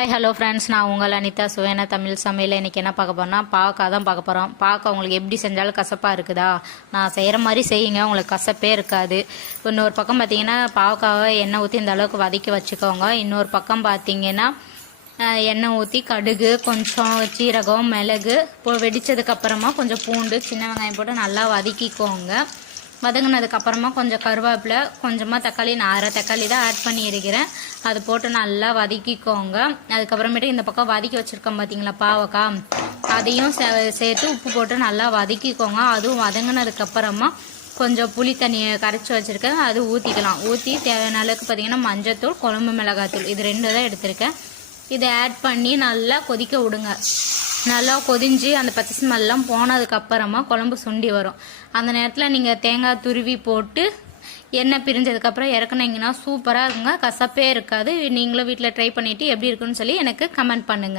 Hi hello friends, நான் உங்கள் அனிதா சுவேனா தமிழ் சமையல். இன்றைக்கி என்ன பார்க்க போகிறோம்னா பாவக்காய் தான் பார்க்க போகிறோம். பாவக்காய் உங்களுக்கு எப்படி செஞ்சாலும் கசப்பாக இருக்குதா, நான் செய்கிற மாதிரி செய்யுங்க, உங்களுக்கு கசப்பே இருக்காது. இன்னொரு பக்கம் பார்த்தீங்கன்னா பாவக்காவை எண்ணெய் ஊற்றி இந்த அளவுக்கு வதக்கி வச்சுக்கோங்க. இன்னொரு பக்கம் பார்த்தீங்கன்னா எண்ணெய் ஊற்றி கடுகு, கொஞ்சம் சீரகம், மிளகு வெடித்ததுக்கப்புறமா கொஞ்சம் பூண்டு, சின்ன வெங்காயம் போட்டு நல்லா வதக்கிக்கோங்க. வதங்கினதுக்கப்புறமா கொஞ்சம் கருவேப்பிலை, கொஞ்சமாக தக்காளி, நான் அரை தக்காளி தான் ஆட் பண்ணி இருக்கிறேன். அது போட்டு நல்லா வதக்கிக்கோங்க. அதுக்கப்புறமேட்டு இந்த பக்கம் வதக்கி வச்சுருக்கோம் பார்த்தீங்களா பாவக்காய், அதையும் சேர்த்து உப்பு போட்டு நல்லா வதக்கிக்கோங்க. அதுவும் வதங்கினதுக்கப்புறமா கொஞ்சம் புளி தண்ணியை கரைச்சி வச்சுருக்கேன், அது ஊற்றிக்கலாம். ஊற்றி தேவையான அளவுக்கு பார்த்தீங்கன்னா மஞ்சத்தூள், குழம்பு மிளகாத்தூள், இது 2 தான் எடுத்திருக்கேன். இதை ஆட் பண்ணி நல்லா கொதிக்க விடுங்க. நல்லா கொதிஞ்சு அந்த பச்சை ஸ்மெல்லாம் போனதுக்கப்புறமா குழம்பு சுண்டி வரும். அந்த நேரத்தில் நீங்கள் தேங்காய் துருவி போட்டு எண்ணெய் பிரிஞ்சதுக்கப்புறம் இறக்குனீங்கன்னா சூப்பராக இருக்குங்க, கசப்பே இருக்காது. நீங்களும் வீட்டில் ட்ரை பண்ணிவிட்டு எப்படி இருக்குன்னு சொல்லி எனக்கு கமெண்ட் பண்ணுங்கள்.